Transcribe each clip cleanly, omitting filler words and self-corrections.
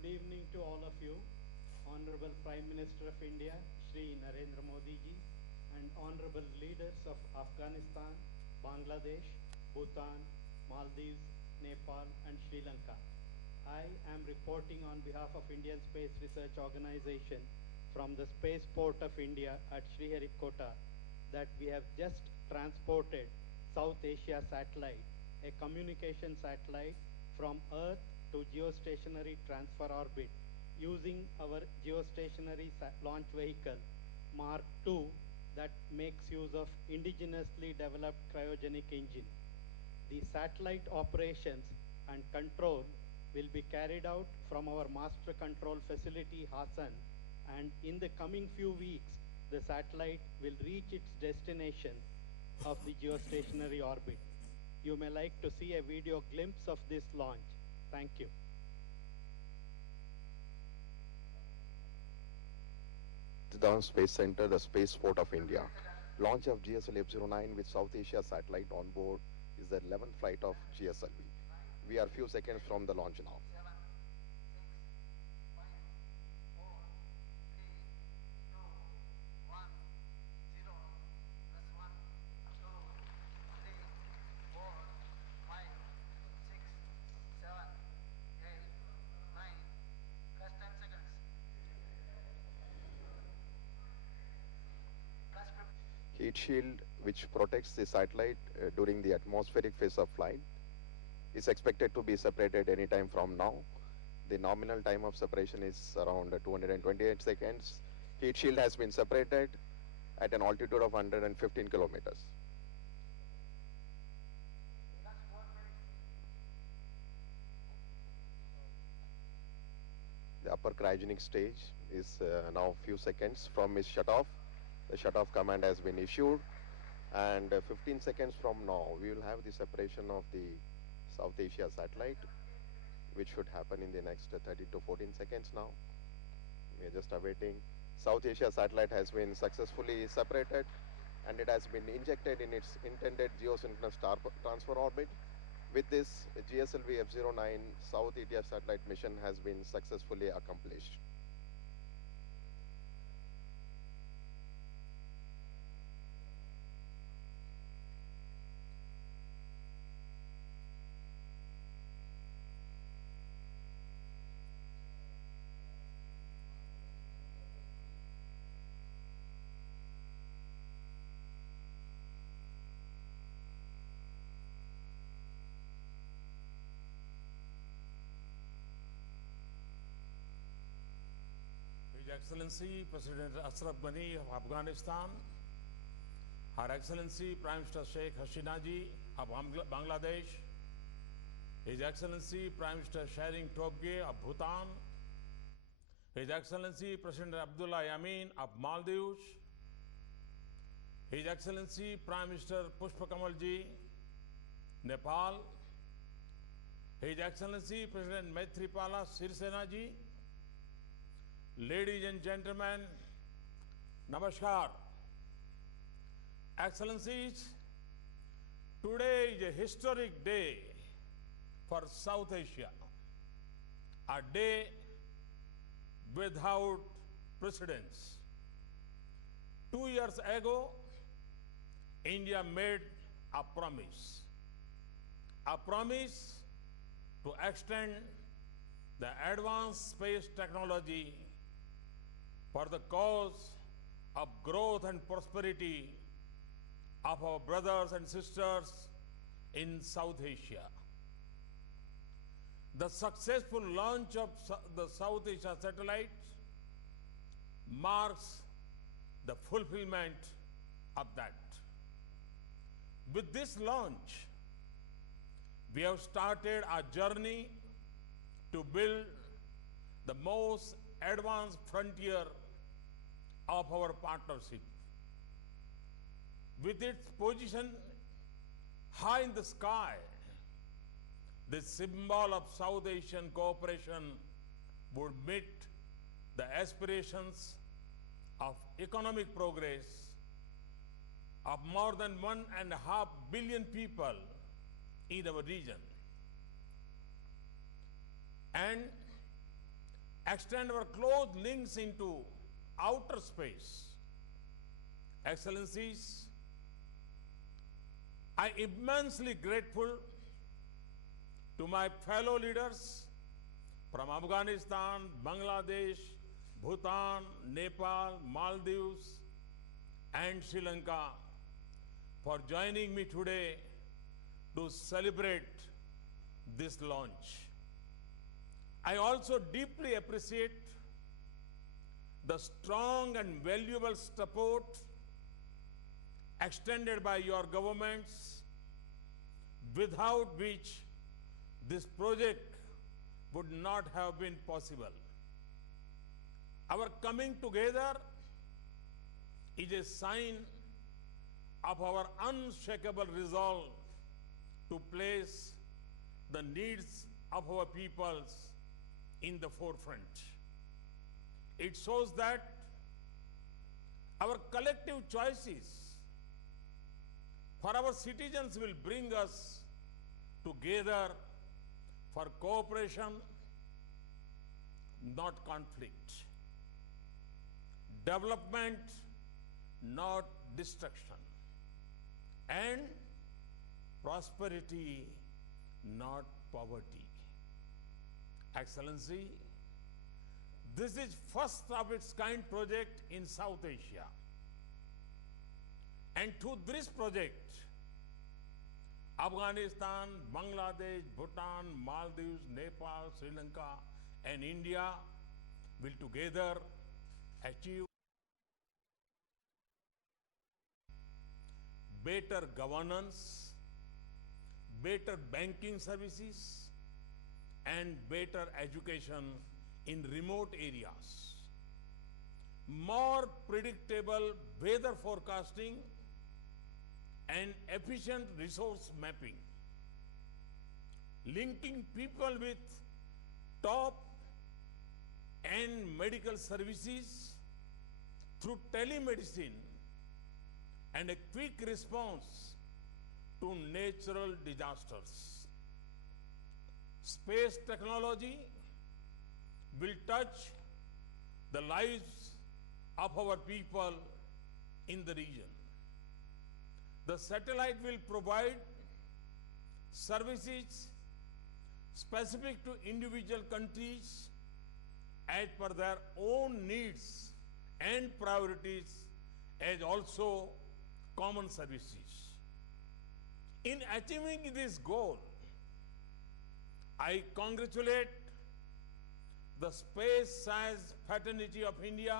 Good evening to all of you, Honorable Prime Minister of India, Shri Narendra Modi ji, and honorable leaders of Afghanistan, Bangladesh, Bhutan, Maldives, Nepal, and Sri Lanka. I am reporting on behalf of Indian Space Research Organization from the Spaceport of India at Sriharikota that we have just transported South Asia satellite, a communication satellite from Earth to geostationary transfer orbit using our geostationary launch vehicle Mark II that makes use of indigenously developed cryogenic engine. The satellite operations and control will be carried out from our master control facility Hasina, and in the coming few weeks the satellite will reach its destination of the geostationary orbit. You may like to see a video glimpse of this launch. Thank you. Down Space Center, the Spaceport of India. Launch of GSL F-09 with South Asia satellite on board is the 11th flight of GSLV. We are few seconds from the launch now. Heat shield, which protects the satellite during the atmospheric phase of flight, is expected to be separated anytime from now. The nominal time of separation is around 228 seconds. Heat shield has been separated at an altitude of 115 kilometers. The upper cryogenic stage is now few seconds from its shut-off. The shut-off command has been issued, and 15 seconds from now we will have the separation of the South Asia satellite, which should happen in the next 30 to 14 seconds now. We are just awaiting. South Asia satellite has been successfully separated, and it has been injected in its intended geosynchronous transfer orbit. With this, the GSLV F-09 South Asia satellite mission has been successfully accomplished. His Excellency President Ashraf Ghani of Afghanistan, Her Excellency Prime Minister Sheikh Hasina ji of Bangladesh, His Excellency Prime Minister Tshering Tobgay of Bhutan, His Excellency President Abdullah Yamin of Maldives, His Excellency Prime Minister Pushpakamal ji, Nepal, His Excellency President Maithripala Sirisena ji, ladies and gentlemen, Namaskar. Excellencies, today is a historic day for South Asia, a day without precedence. 2 years ago, India made a promise to extend the advanced space technology for the cause of growth and prosperity of our brothers and sisters in South Asia. The successful launch of the South Asia satellites marks the fulfillment of that. With this launch, we have started a journey to build the most advanced frontier of our partnership. With its position high in the sky, this symbol of South Asian cooperation would meet the aspirations of economic progress of more than 1.5 billion people in our region. And extend our close links into outer space. Excellencies, I am immensely grateful to my fellow leaders from Afghanistan, Bangladesh, Bhutan, Nepal, Maldives, and Sri Lanka for joining me today to celebrate this launch. I also deeply appreciate the strong and valuable support extended by your governments, without which this project would not have been possible. Our coming together is a sign of our unshakable resolve to place the needs of our peoples in the forefront. It shows that our collective choices for our citizens will bring us together for cooperation, not conflict. Development, not destruction. And prosperity, not poverty. Excellency, this is first of its kind project in South Asia. And through this project, Afghanistan, Bangladesh, Bhutan, Maldives, Nepal, Sri Lanka, and India will together achieve better governance, better banking services, and better education in remote areas, more predictable weather forecasting, and efficient resource mapping, linking people with top-end medical services through telemedicine and a quick response to natural disasters. Space technology will touch the lives of our people in the region. The satellite will provide services specific to individual countries as per their own needs and priorities, as also common services. In achieving this goal, I congratulate the space science fraternity of India,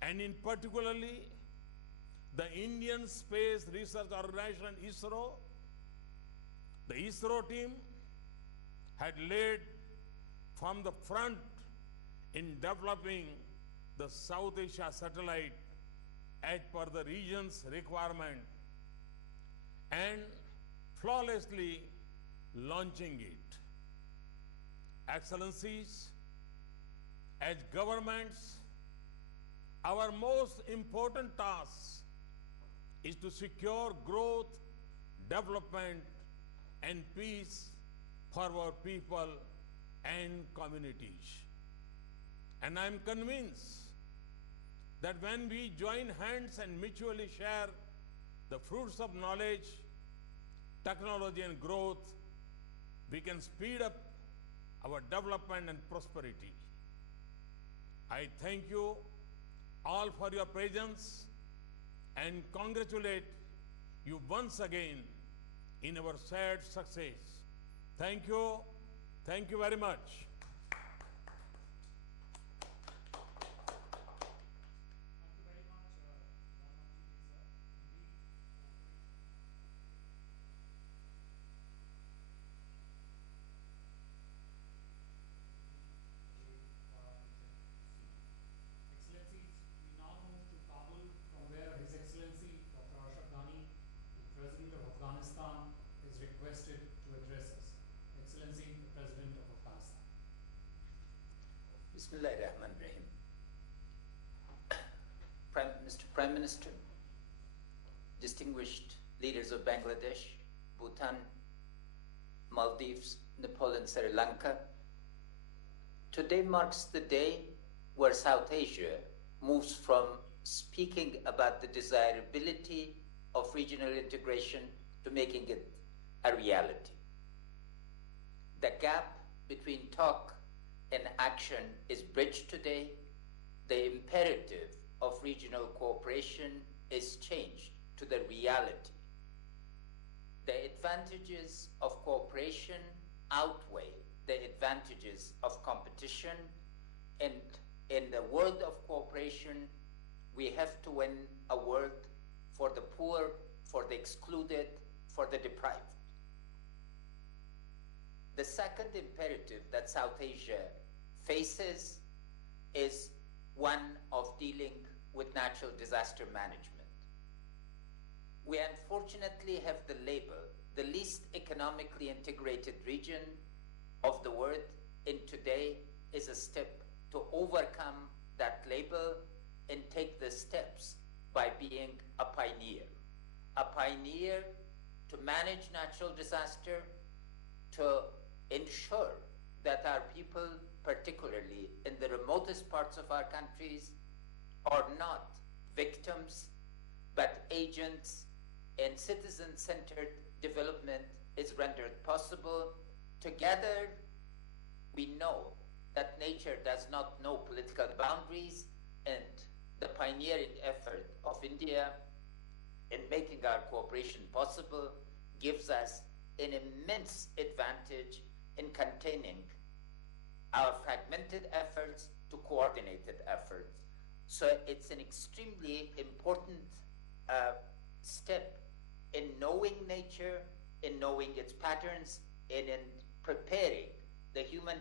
and in particularly the Indian Space Research Organization, ISRO. The ISRO team had led from the front in developing the South Asia satellite as per the region's requirement and flawlessly launching it. Excellencies, as governments, our most important task is to secure growth, development, and peace for our people and communities. And I'm convinced that when we join hands and mutually share the fruits of knowledge, technology, and growth, we can speed up our development and prosperity. I thank you all for your presence and congratulate you once again in our shared success. Thank you. Thank you very much. Excellencies, we now move to Kabul, from where His Excellency Dr. Ashraf Ghani, the President of Afghanistan, is requested to address us. Excellency, the President of Afghanistan. Bismillahirrahmanirrahim. Mr. Prime Minister, distinguished leaders of Bangladesh, Bhutan, Maldives, Nepal, and Sri Lanka, Today marks the day where South Asia moves from speaking about the desirability of regional integration to making it a reality. The gap between talk and action is bridged today. The imperative of regional cooperation is changed to the reality. The advantages of cooperation outweigh the advantages of competition, and in the world of cooperation, we have to win a world for the poor, for the excluded, for the deprived. The second imperative that South Asia faces is one of dealing with natural disaster management. We unfortunately have the label, the least economically integrated region of the world, and today is a step to overcome that label and take the steps by being a pioneer. A pioneer to manage natural disaster, to ensure that our people, particularly in the remotest parts of our countries, are not victims, but agents, and citizen-centered development is rendered possible. Together, we know that nature does not know political boundaries, and the pioneering effort of India in making our cooperation possible gives us an immense advantage in containing our fragmented efforts to coordinated efforts. So it's an extremely important step in knowing nature, in knowing its patterns, and in preparing the human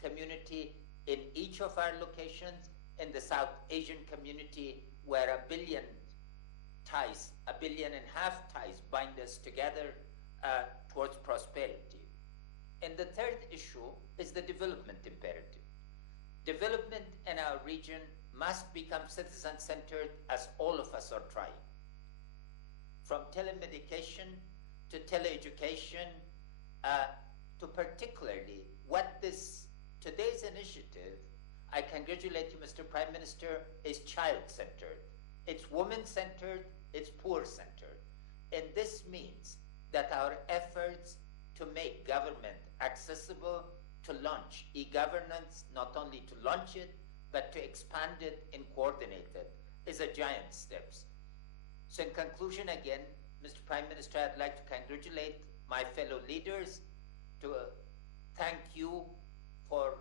community in each of our locations, in the South Asian community, where 1 billion ties, 1.5 billion ties bind us together towards prosperity. And the third issue is the development imperative. Development in our region must become citizen-centered, as all of us are trying. From telemedication to teleeducation, to particularly what today's initiative, I congratulate you, Mr. Prime Minister, is child-centered. It's woman-centered, it's poor-centered. And this means that our efforts to make government accessible, to launch e-governance, not only to launch it, but to expand it and coordinate it, is a giant steps. So in conclusion, again, Mr. Prime Minister, I'd like to congratulate my fellow leaders, to thank you for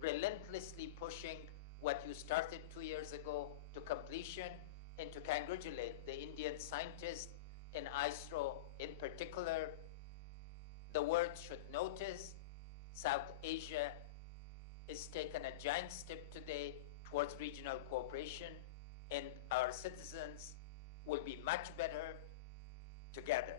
relentlessly pushing what you started 2 years ago to completion, and to congratulate the Indian scientists in ISRO in particular. The world should notice South Asia has taken a giant step today towards regional cooperation, and our citizens will be much better together.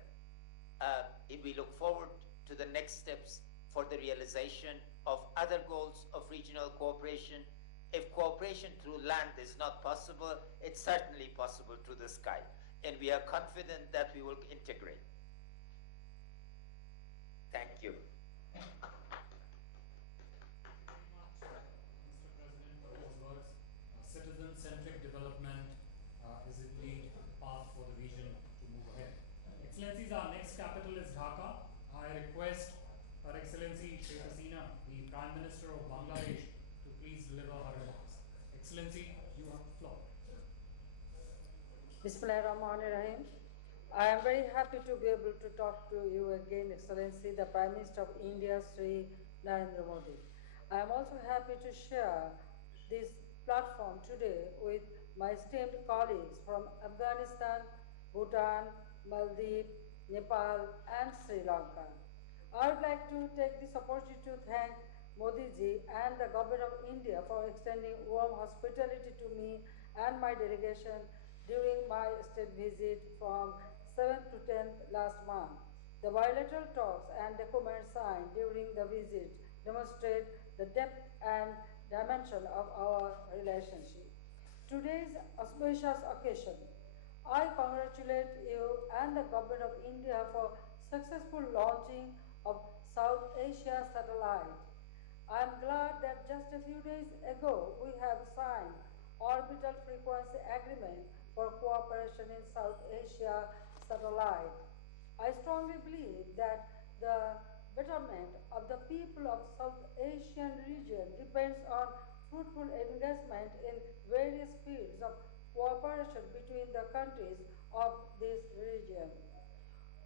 And we look forward to the next steps for the realization of other goals of regional cooperation. If cooperation through land is not possible, it's certainly possible through the sky. And we are confident that we will integrate. Thank you. Mr. President, for those words. Citizen-centric development is indeed the path for the region to move ahead. Excellencies, our next capital is Dhaka. I request Her Excellency Sheikh Hasina, the Prime Minister of Bangladesh, to please deliver her remarks. Excellency, you have the floor. Bismillahirrahmanirrahim. I am very happy to be able to talk to you again, Excellency, the Prime Minister of India, Sri Narendra Modi. I am also happy to share this platform today with my esteemed colleagues from Afghanistan, Bhutan, Maldives, Nepal, and Sri Lanka. I would like to take this opportunity to thank Modi ji and the Government of India for extending warm hospitality to me and my delegation during my state visit from 7th to 10th last month. The bilateral talks and documents signed during the visit demonstrate the depth and dimension of our relationship. Today's auspicious occasion, I congratulate you and the Government of India for successful launching of South Asia satellite. I am glad that just a few days ago we have signed orbital frequency agreement for cooperation in South Asia satellite. I strongly believe that the betterment of the people of South Asian region depends on fruitful engagement in various fields of cooperation between the countries of this region.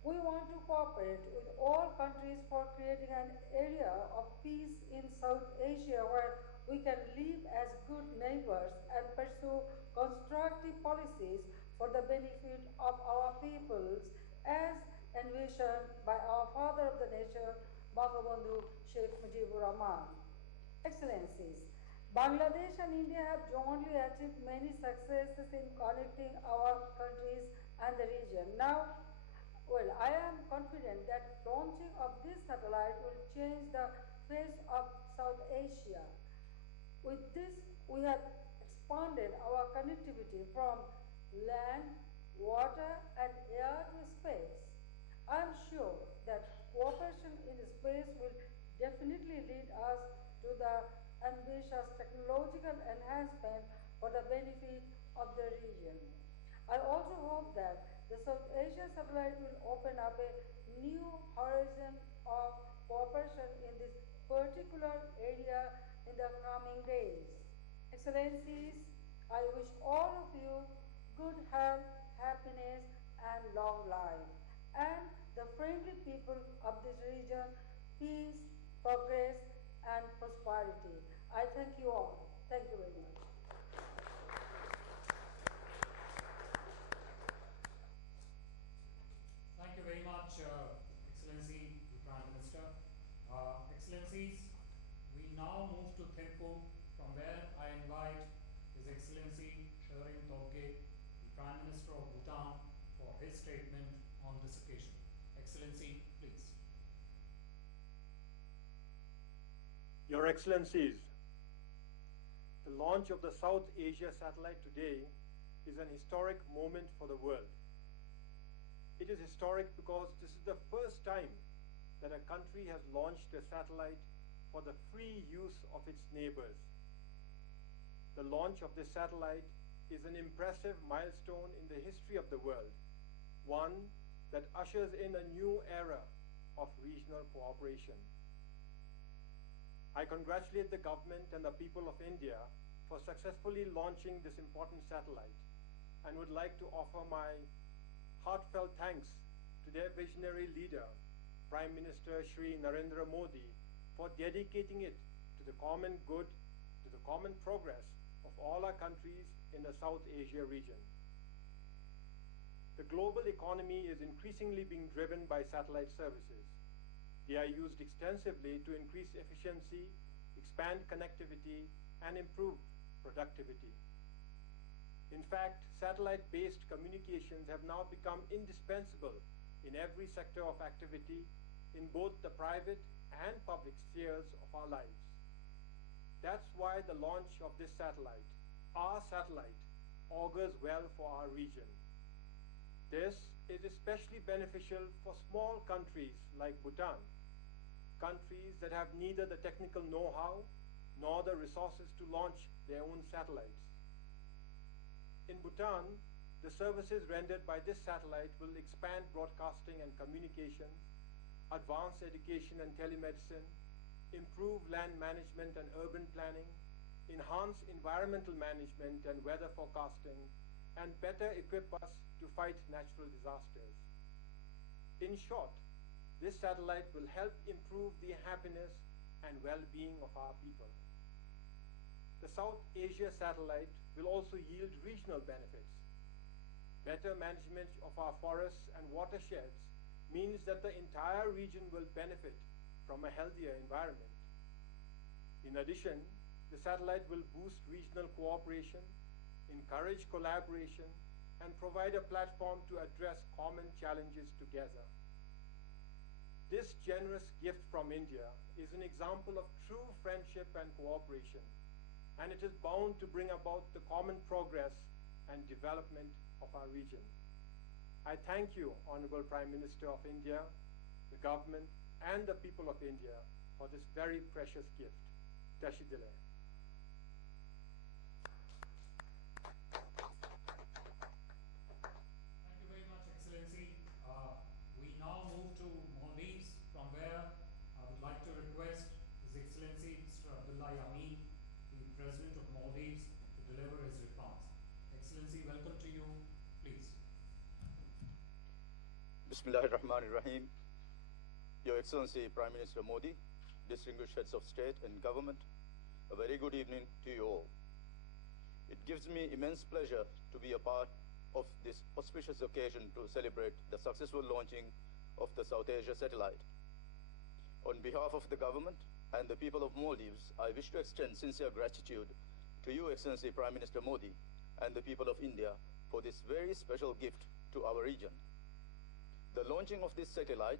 We want to cooperate with all countries for creating an area of peace in South Asia where we can live as good neighbors and pursue constructive policies for the benefit of our peoples as envisioned by our father of the nation, Bangabandhu Sheikh Mujibur Rahman. Excellencies, Bangladesh and India have jointly achieved many successes in connecting our countries and the region. Now, well, I am confident that launching of this satellite will change the face of South Asia. With this, we have expanded our connectivity from land, water, and air to space. I am sure that cooperation in space will definitely lead us to the ambitious technological enhancement for the benefit of the region. I also hope that the South Asia satellite will open up a new horizon of cooperation in this particular area in the coming days. Excellencies, I wish all of you good health, happiness, and long life, and the friendly people of this region, peace, progress, and prosperity. I thank you all. Thank you very much. Thank you very much, Excellency the Prime Minister. Excellencies, we now move to Thimphu, from where I invite His Excellency Tshering Tobgay, the Prime Minister of Bhutan, for his statement on this occasion. Excellency, please. Your Excellencies, the launch of the South Asia satellite today is an historic moment for the world. It is historic because this is the first time that a country has launched a satellite for the free use of its neighbors. The launch of this satellite is an impressive milestone in the history of the world, one that ushers in a new era of regional cooperation. I congratulate the government and the people of India for successfully launching this important satellite and would like to offer my heartfelt thanks to their visionary leader, Prime Minister Shri Narendra Modi, for dedicating it to the common good, to the common progress of all our countries in the South Asia region. The global economy is increasingly being driven by satellite services. They are used extensively to increase efficiency, expand connectivity, and improve productivity. In fact, satellite-based communications have now become indispensable in every sector of activity in both the private and public spheres of our lives. That's why the launch of this satellite, our satellite, augurs well for our region. This is especially beneficial for small countries like Bhutan, countries that have neither the technical know-how nor the resources to launch their own satellites. In Bhutan, the services rendered by this satellite will expand broadcasting and communications, advance education and telemedicine, improve land management and urban planning, enhance environmental management and weather forecasting, and better equip us to fight natural disasters. In short, this satellite will help improve the happiness and well-being of our people. The South Asia satellite will also yield regional benefits. Better management of our forests and watersheds means that the entire region will benefit from a healthier environment. In addition, the satellite will boost regional cooperation, encourage collaboration, and provide a platform to address common challenges together. This generous gift from India is an example of true friendship and cooperation, and it is bound to bring about the common progress and development of our region. I thank you, Honorable Prime Minister of India, the government, and the people of India for this very precious gift. taşıdılar. Thank you very much, Excellency. We now move to Maldives, from where I would like to request His Excellency Mr. Abdullah Yameen, the President of Maldives, to deliver his response. Excellency, welcome to you. Please. Bismillahirrahmanirrahim. Your Excellency Prime Minister Modi, distinguished heads of state and government, a very good evening to you all. It gives me immense pleasure to be a part of this auspicious occasion to celebrate the successful launching of the South Asia satellite. On behalf of the government and the people of Maldives, I wish to extend sincere gratitude to you, Excellency Prime Minister Modi, and the people of India for this very special gift to our region. The launching of this satellite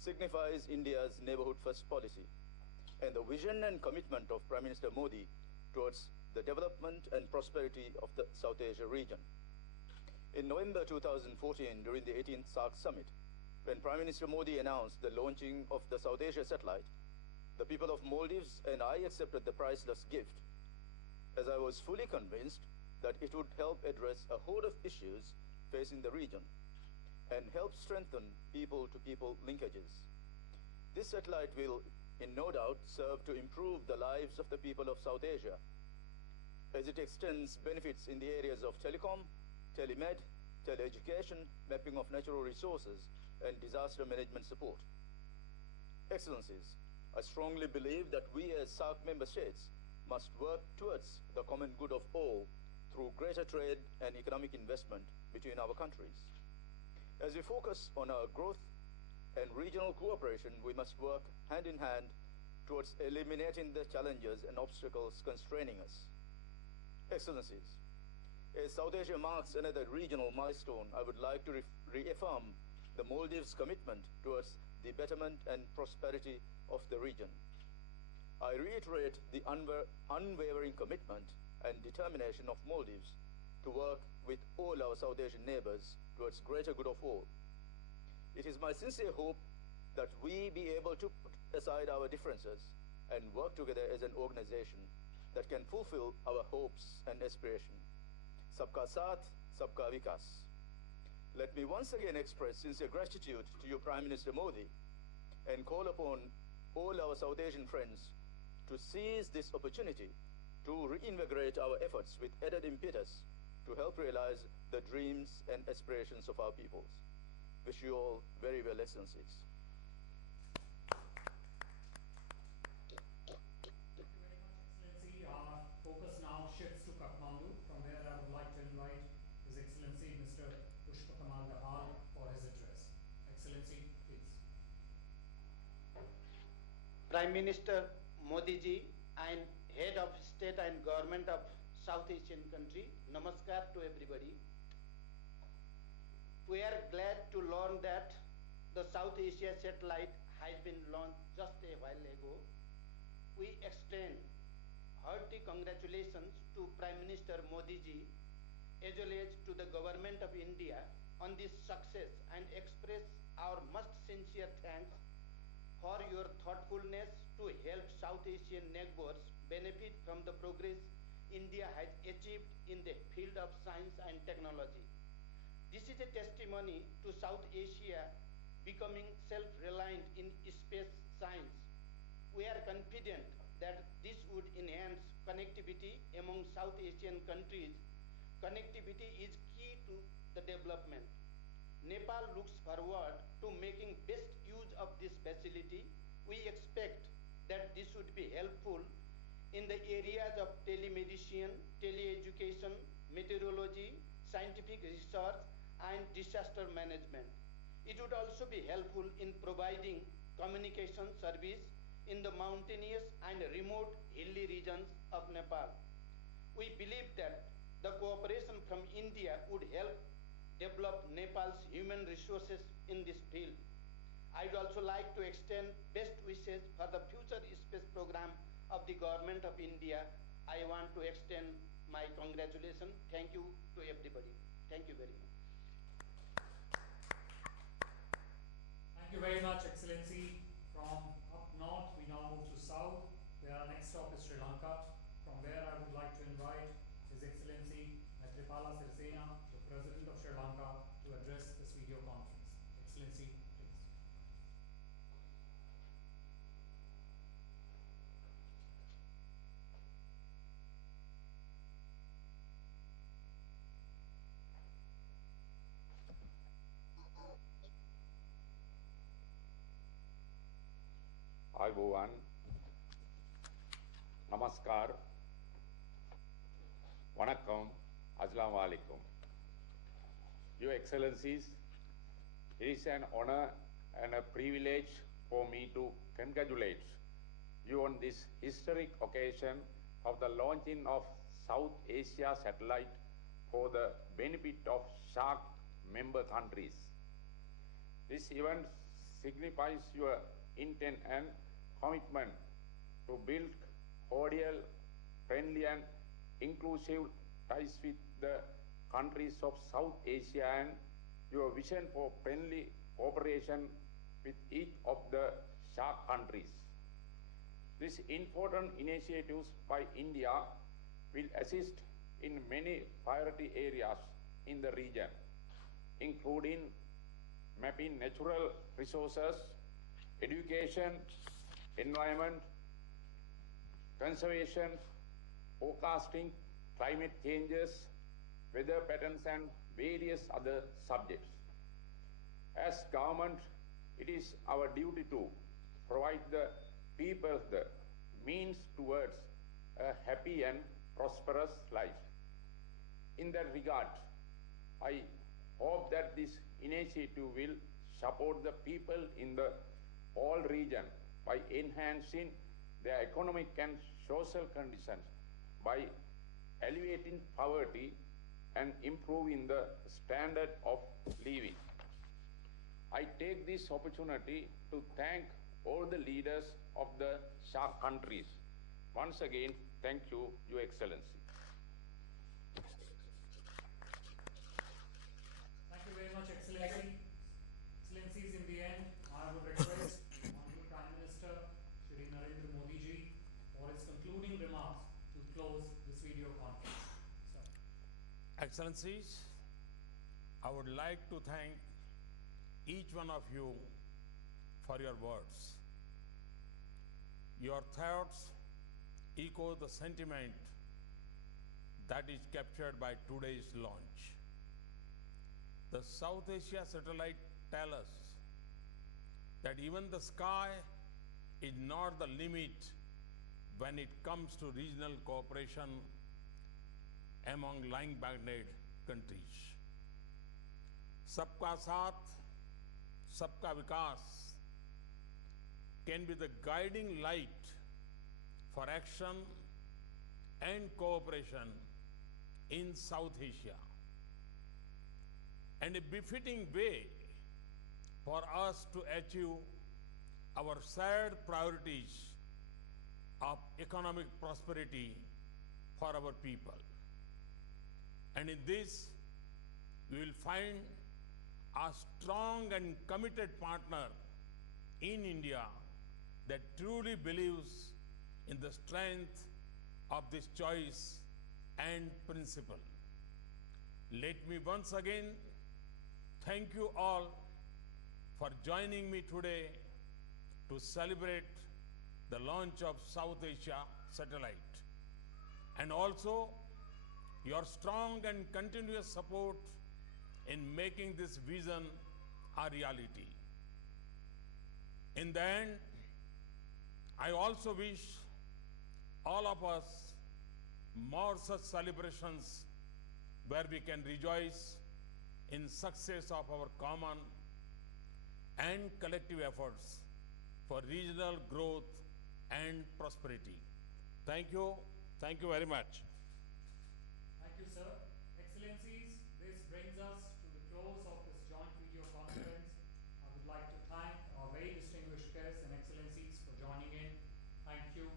signifies India's neighborhood first policy and the vision and commitment of Prime Minister Modi towards the development and prosperity of the South Asia region. In November 2014, during the 18th SAARC summit, when Prime Minister Modi announced the launching of the South Asia satellite, the people of Maldives and I accepted the priceless gift, as I was fully convinced that it would help address a host of issues facing the region and help strengthen people-to-people linkages. This satellite will, in no doubt, serve to improve the lives of the people of South Asia, as it extends benefits in the areas of telecom, telemed, teleeducation, mapping of natural resources, and disaster management support. Excellencies, I strongly believe that we as SAARC member states must work towards the common good of all through greater trade and economic investment between our countries. As we focus on our growth and regional cooperation, we must work hand in hand towards eliminating the challenges and obstacles constraining us. Excellencies, as South Asia marks another regional milestone, I would like to reaffirm the Maldives' commitment towards the betterment and prosperity of the region. I reiterate the unwavering commitment and determination of Maldives to work with all our South Asian neighbors towards greater good of all. It is my sincere hope that we be able to put aside our differences and work together as an organization that can fulfill our hopes and aspirations. Sabka Saath, Sabka Vikas. Let me once again express sincere gratitude to you, Prime Minister Modi, and call upon all our South Asian friends to seize this opportunity to reinvigorate our efforts with added impetus to help realize the dreams and aspirations of our peoples. Wish you all very well, Excellencies. Thank you very much, Excellency. Our focus now shifts to Kathmandu, from where I would like to invite His Excellency Mr. Pushpakamal Dahal for his address. Excellency, please. Prime Minister Modi ji and Head of State and Government of South Asian country, namaskar to everybody. We are glad to learn that the South Asia satellite has been launched just a while ago. We extend hearty congratulations to Prime Minister Modi ji as well as to the Government of India on this success and express our most sincere thanks for your thoughtfulness to help South Asian neighbors benefit from the progress India has achieved in the field of science and technology. This is a testimony to South Asia becoming self-reliant in space science. We are confident that this would enhance connectivity among South Asian countries. Connectivity is key to the development. Nepal looks forward to making best use of this facility. We expect that this would be helpful in the areas of telemedicine, teleeducation, meteorology, scientific research, and disaster management. It would also be helpful in providing communication service in the mountainous and remote hilly regions of Nepal. We believe that the cooperation from India would help develop Nepal's human resources in this field. I would also like to extend best wishes for the future space program of the Government of India. I want to extend my congratulations. Thank you to everybody. Thank you very much. Thank you very much, Excellency. From up north, we now move to south, where our next stop is Sri Lanka, from where I would like to invite His Excellency Maithripala Sirisena, the President of Sri Lanka, to address this video conference. Excellency, please. Ayubowan, Namaskar, Vanakkam, Assalamu alaikum. Your Excellencies, it is an honor and a privilege for me to congratulate you on this historic occasion of the launching of South Asia satellite for the benefit of SHARC member countries. This event signifies your intent and commitment to build cordial, friendly and inclusive ties with the countries of South Asia and your vision for friendly cooperation with each of the SHARC countries. These important initiatives by India will assist in many priority areas in the region, including mapping natural resources, education, environment, conservation, forecasting, climate changes, weather patterns and various other subjects. As government, it is our duty to provide the people the means towards a happy and prosperous life. In that regard, I hope that this initiative will support the people in the whole region by enhancing their economic and social conditions, by alleviating poverty and improving the standard of living. I take this opportunity to thank all the leaders of the SHARC countries. Once again, thank you, Your Excellency. Thank you very much, Excellency. Excellencies, in the end, I would request Honorable Prime Minister Shri Narendra Modi ji for his concluding remarks to close this video conference. Sir. Excellencies, I would like to thank each one of you for your words. Your thoughts echo the sentiment that is captured by today's launch. The South Asia satellite tells us that even the sky is not the limit when it comes to regional cooperation among like-minded countries. Sabka Saath, Sabka Vikas can be the guiding light for action and cooperation in South Asia, and a befitting way for us to achieve our shared priorities of economic prosperity for our people. And in this, we will find a strong and committed partner in India that truly believes in the strength of this choice and principle. Let me once again thank you all for joining me today to celebrate the launch of South Asia satellite, and also your strong and continuous support in making this vision a reality. In the end, I also wish all of us more such celebrations where we can rejoice in success of our common and collective efforts for regional growth and prosperity. Thank you very much. Thank you, sir. Excellencies, this brings us to the close of this joint video conference. I would like to thank our very distinguished guests and excellencies for joining in. Thank you.